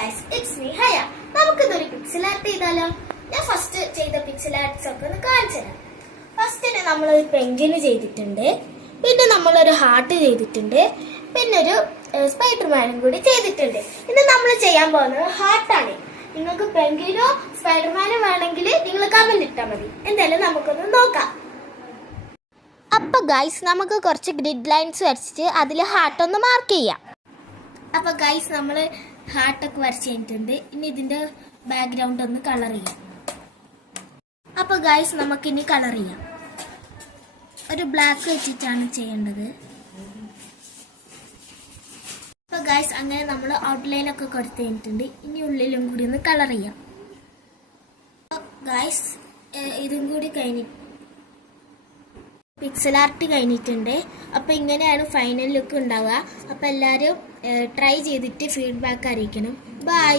Guys, it's me ഹയ. നമുക്കിതൊരു pixel art ചെയ്താലോ? ഞാൻ ഫസ്റ്റ് ചെയ്ത പിക്സൽ ആർട്ട്സ് ഒക്കെ ഒന്ന് കാണിച്ചു തരാം. ഫസ്റ്റിന് നമ്മളൊരു പെൻഗ്വിന് ചെയ്തിട്ടുണ്ട്, പിന്നെ നമ്മളൊരു ഹാർട്ട് ചെയ്തിട്ടുണ്ട്, പിന്നെ ഒരു സ്പൈഡർമാനും കൂടി ചെയ്തിട്ടുണ്ട്. ഇന്ന് നമ്മൾ ചെയ്യാൻ പോകുന്നത് ഹാർട്ടാണ്. നിങ്ങൾക്ക് പെൻഗ്വിനോ സ്പൈഡർമാനോ വേണമെങ്കിൽ നിങ്ങൾ കമന്റ് ഇട്ടാൽ മതി. എന്തായാലും നമുക്കൊന്ന് നോക്കാം. അപ്പോൾ ഗൈസ്, നമുക്ക് കുറച്ച് ഗ്രിഡ് ലൈൻസ് വരച്ചിട്ട് അതിൽ ഹാർട്ടൊന്ന് മാർക്ക് ചെയ്യാം. അപ്പോൾ ഗൈസ്, നമ്മൾ ഹാർട്ടൊക്കെ വരച്ച് കഴിഞ്ഞിട്ടുണ്ട്. ഇനി ഇതിൻ്റെ ബാക്ക്ഗ്രൗണ്ട് ഒന്ന് കളർ ചെയ്യാം. അപ്പോൾ ഗൈസ്, നമുക്കിനി കളർ ചെയ്യാം. ഒരു ബ്ലാക്ക് വെച്ചിട്ടാണ് ചെയ്യേണ്ടത്. അപ്പോൾ ഗൈസ്, അങ്ങനെ നമ്മൾ ഔട്ട്ലൈനൊക്കെ കൊടുത്ത് കഴിഞ്ഞിട്ടുണ്ട്. ഇനി ഉള്ളിലും കൂടി ഒന്ന് കളർ ചെയ്യാം. ഗൈസ്, ഇതും കൂടി കഴിഞ്ഞിട്ട് പിക്സൽ ആർട്ട് കഴിഞ്ഞിട്ടുണ്ട്. അപ്പോൾ ഇങ്ങനെയാണ് ഫൈനൽ ലുക്ക് ഉണ്ടാവുക. അപ്പോൾ എല്ലാവരും ട്രൈ ചെയ്തിട്ട് ഫീഡ്ബാക്ക് അറിയിക്കണം. ബൈ.